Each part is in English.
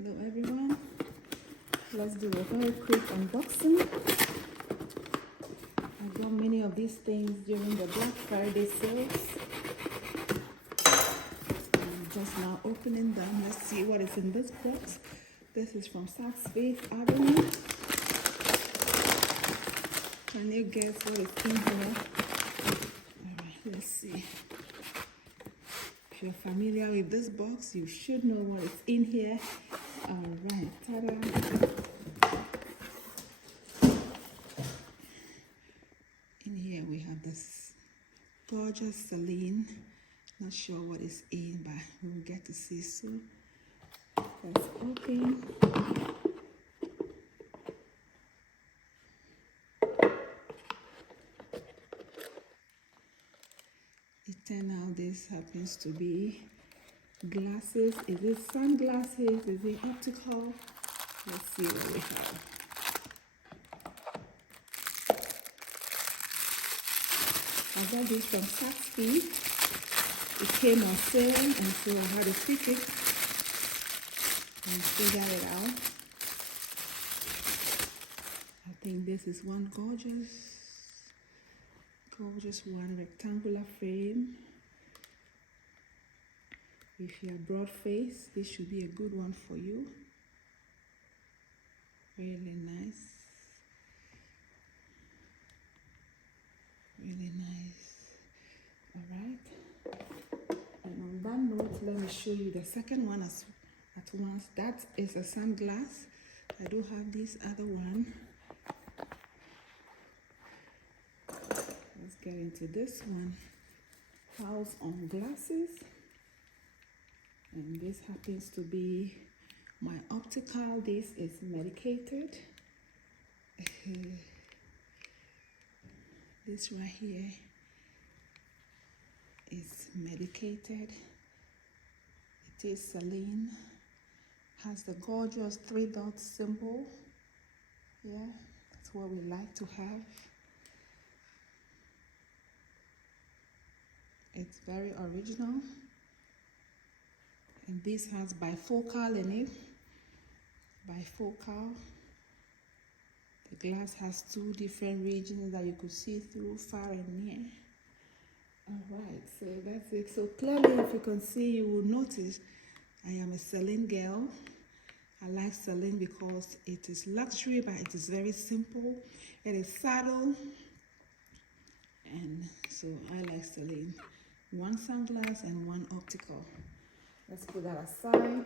Hello everyone, let's do a very quick unboxing. I got many of these things during the Black Friday sales. I'm just now opening them. Let's see what is in this box. This is from Saks Fifth Avenue. Can you guess what is in here? Alright, let's see. If you're familiar with this box, you should know what is in here. Alright, ta-da! In here we have this gorgeous CELINE. Not sure what is in, but we'll get to see soon. Let's open. It turned out this happens to be glasses. Is it sunglasses? Is it optical? Let's see what we have. I got this from Saks Fifth. It came on sale, and so I had to pick it and figure it out. I think this is one gorgeous one, rectangular frame. If you're broad face, this should be a good one for you. Really nice. Really nice. Alright. And on that note, let me show you the second one at once. That is a sunglass. I do have this other one. Let's get into this one. House on glasses. And this happens to be my optical. This is medicated. This right here is medicated. It is CELINE. Has the gorgeous 3 dot symbol. Yeah, that's what we like to have. It's very original. And this has bifocal in it. Bifocal. The glass has 2 different regions that you could see through, far and near. Alright, so that's it. So clearly, if you can see, you will notice I am a CELINE girl. I like CELINE because it is luxury, but it is very simple. It is subtle. And so I like CELINE. 1 sunglass and 1 optical. Let's put that aside.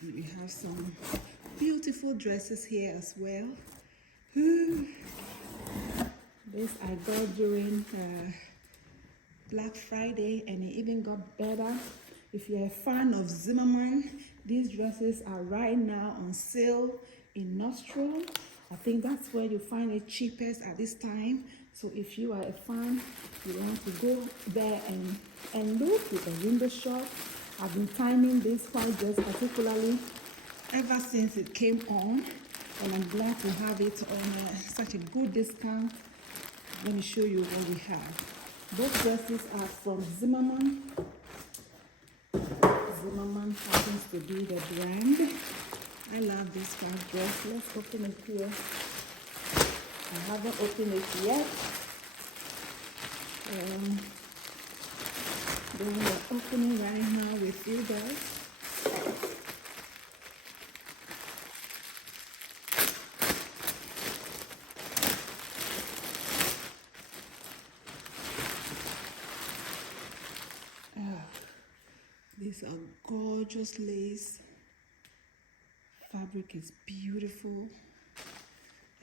And we have some beautiful dresses here as well. This I got during Black Friday, and it even got better. If you're a fan of ZIMMERMAN, these dresses are right now on sale in Nordstrom. I think that's where you find it cheapest at this time. So if you are a fan, you want to go there and look with a window shop. I've been timing this white dress particularly ever since it came on, and I'm glad to have it on such a good discount. Let me show you what we have. Both dresses are from ZIMMERMAN. ZIMMERMAN happens to be the brand. I love this white dress. Let's open it here. I haven't opened it yet. Then we're opening right now with you guys. These are gorgeous lace. Fabric is beautiful.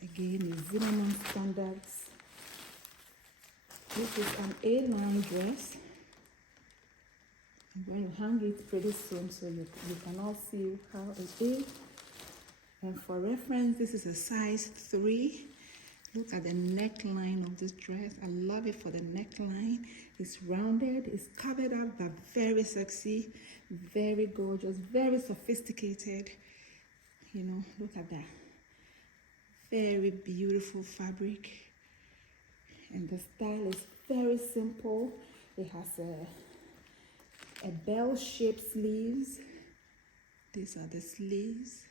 Again, it's ZIMMERMAN standards. This is an A-line dress. I'm going to hang it pretty soon so you can all see how it is. And for reference, this is a size 3. Look at the neckline of this dress. I love it for the neckline. It's rounded, it's covered up, but very sexy, very gorgeous, very sophisticated. You know, look at that. Very beautiful fabric. And the style is very simple. It has a bell-shaped sleeves. These are the sleeves.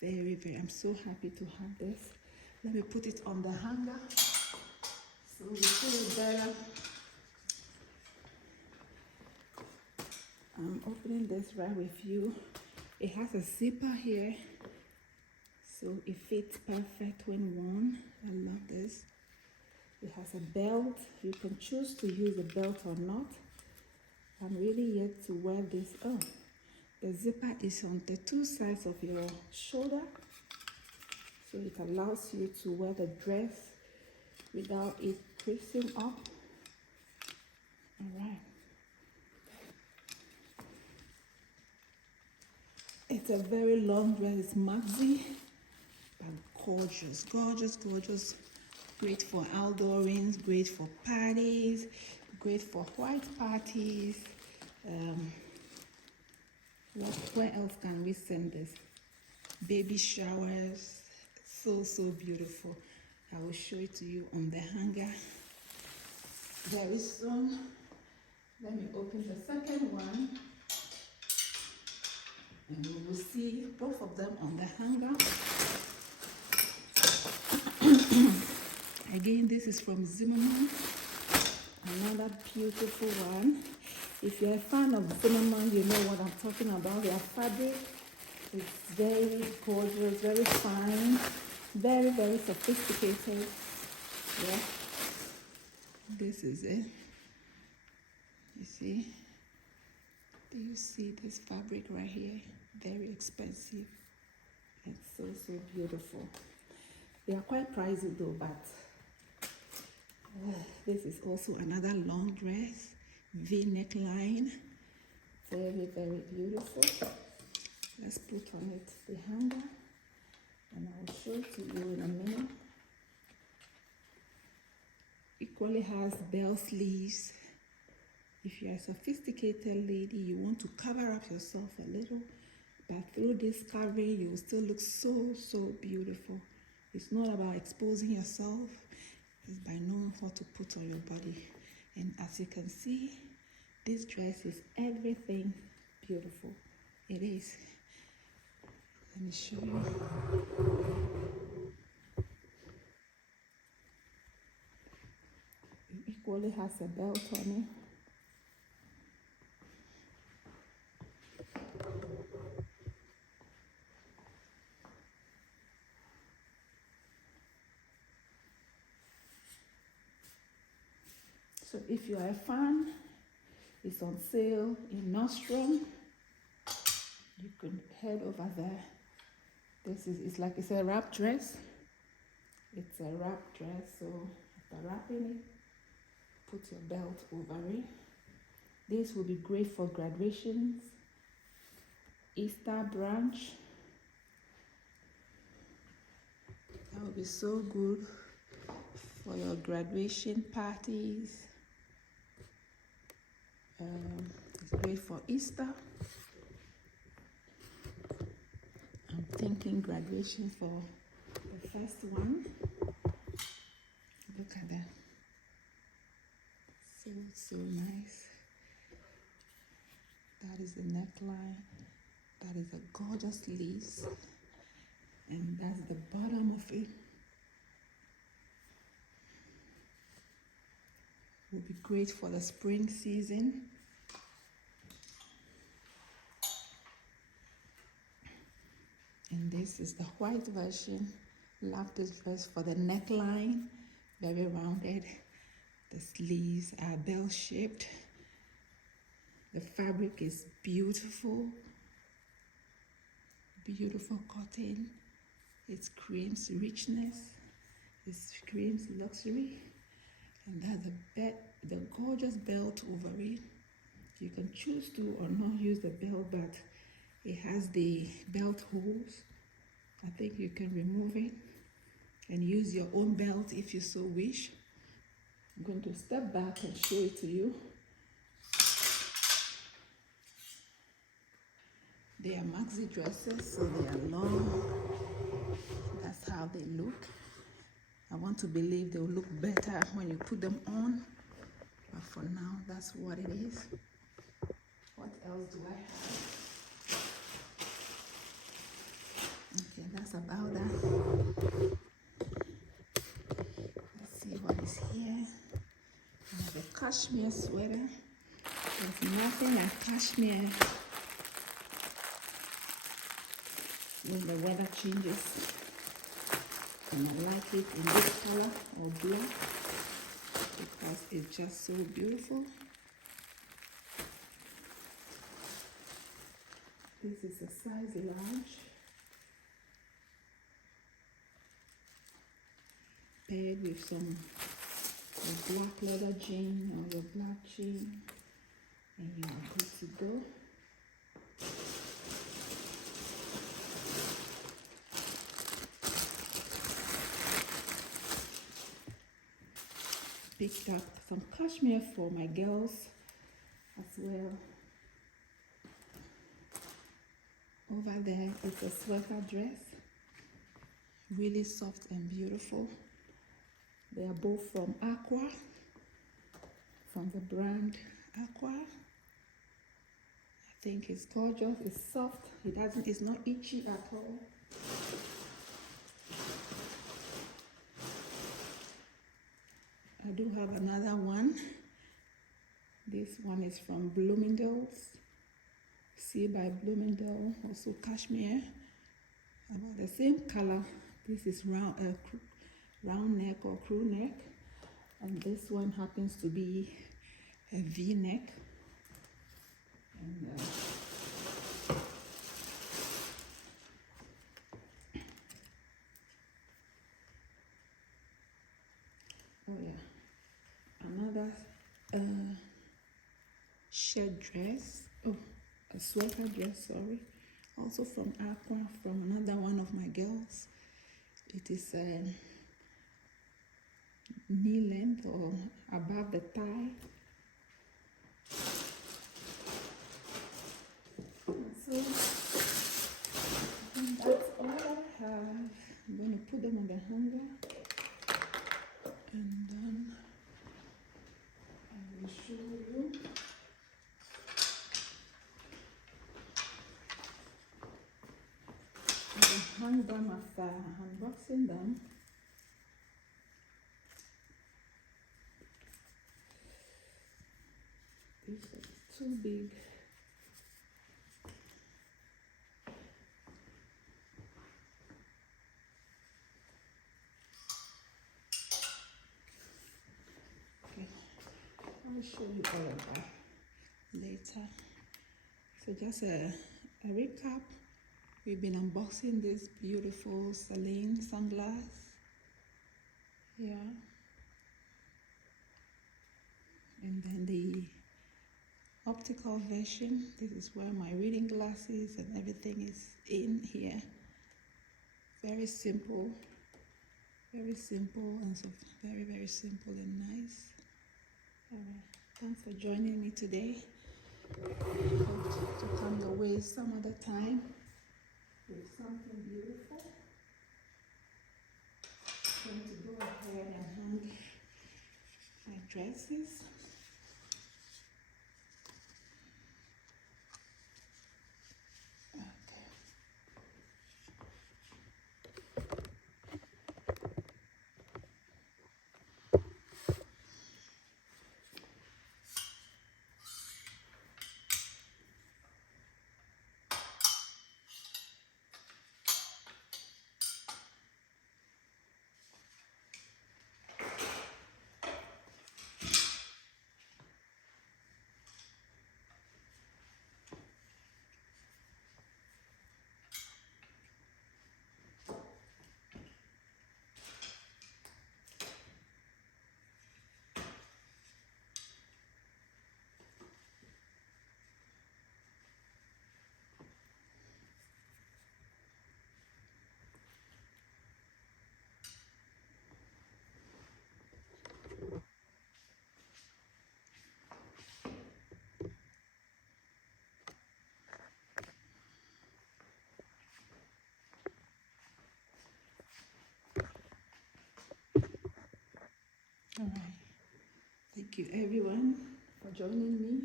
Very, I'm so happy to have this. Let me put it on the hanger so you see it better. I'm opening this right with you. It has a zipper here, so it fits perfect when worn. I love this. It has a belt. You can choose to use a belt or not. I'm really yet to wear this. Oh, the zipper is on the two sides of your shoulder, so it allows you to wear the dress without it creasing up. All right. It's a very long dress. It's maxi, but gorgeous, gorgeous, gorgeous. Great for outdoorings, great for parties, great for white parties. Where else can we send this? Baby showers. So beautiful. I will show it to you on the hanger very soon. Let me open the second one. And you will see both of them on the hanger. Again, this is from Zimmerman. Another beautiful one. If you're a fan of Zimmerman, you know what I'm talking about. Their fabric is very gorgeous, very fine, very sophisticated. Yeah. This is it. You see? Do you see this fabric right here? Very expensive. It's so beautiful. They are quite pricey though, but this is also another long dress, V neckline. Very beautiful. Let's put on it the hanger, and I will show it to you in a minute. Equally has bell sleeves. If you're a sophisticated lady, you want to cover up yourself a little, but through this covering, you will still look so beautiful. It's not about exposing yourself. It's by knowing what to put on your body. And as you can see, this dress is everything beautiful. It is. Let me show you. It equally has a belt on it. So if you are a fan, it's on sale in Nordstrom. You can head over there. It's like it's a wrap dress. It's a wrap dress, so after wrapping it, put your belt over it. This will be great for graduations, Easter brunch. That will be so good for your graduation parties. It's great for Easter. I'm thinking graduation for the first one. Look at that. So nice. That is the neckline. That is a gorgeous lace. And that's the bottom of it. Will be great for the spring season. And this is the white version. Love this dress for the neckline, very rounded. The sleeves are bell-shaped. The fabric is beautiful. Beautiful cotton. It screams richness. It screams luxury. And that's the gorgeous belt over it. You can choose to or not use the belt, but it has the belt holes. I think you can remove it and use your own belt if you so wish. I'm going to step back and show it to you. They are maxi dresses, so they are long. That's how they look. I want to believe they will look better when you put them on, but for now, that's what it is. What else do I have? Okay, that's about that. Let's see what is here. I have a cashmere sweater. There's nothing like cashmere when the weather changes. And I like it in this color or black because it's just so beautiful. This is a size large. Paired with some black leather jean or your black jean, and you are good to go. Picked up some cashmere for my girls as well. Over there is a sweater dress, really soft and beautiful. They are both from Aqua, from the brand Aqua. I think it's gorgeous, it's soft, it's not itchy at all. I do have another one. This one is from Bloomingdale's. See by Bloomingdale, also cashmere, about the same color. This is round neck or crew neck, and this one happens to be a V neck. And oh yeah, another shirt dress. Oh, a sweater dress, sorry. Also from Aqua, from another one of my girls. It is knee length or above the thigh. So that's all I have. I'm going to put them on the hanger, and then I will show you. I will hang them after unboxing them. These are too big. Okay, I'll show you all of that later. So just a recap. We've been unboxing this beautiful CELINE sunglass. Yeah. And then the optical version. This is where my reading glasses and everything is in here. Very simple and so very, very simple and nice. Thanks for joining me today. Hope to come your way some other time with something beautiful. I'm going to go ahead and hang my dresses. Thank you everyone for joining me.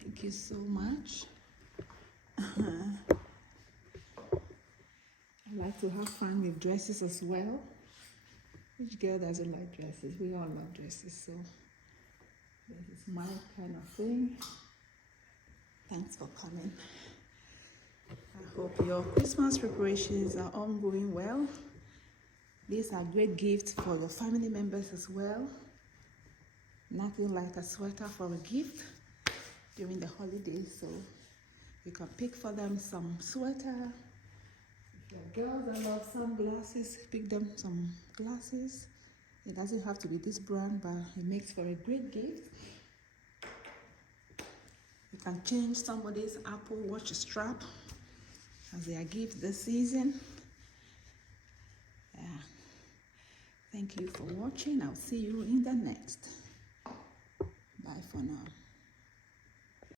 Thank you so much. I like to have fun with dresses as well. Which girl doesn't like dresses? We all love dresses, so this is my kind of thing. Thanks for coming. I hope your Christmas preparations are all going well. These are great gifts for your family members as well. Nothing like a sweater for a gift during the holidays, so you can pick for them some sweater. If you're girls that love sunglasses, pick them some glasses. It doesn't have to be this brand, but it makes for a great gift. You can change somebody's Apple Watch strap as their gift this season. Yeah. Thank you for watching. I'll see you in the next. Bye for now.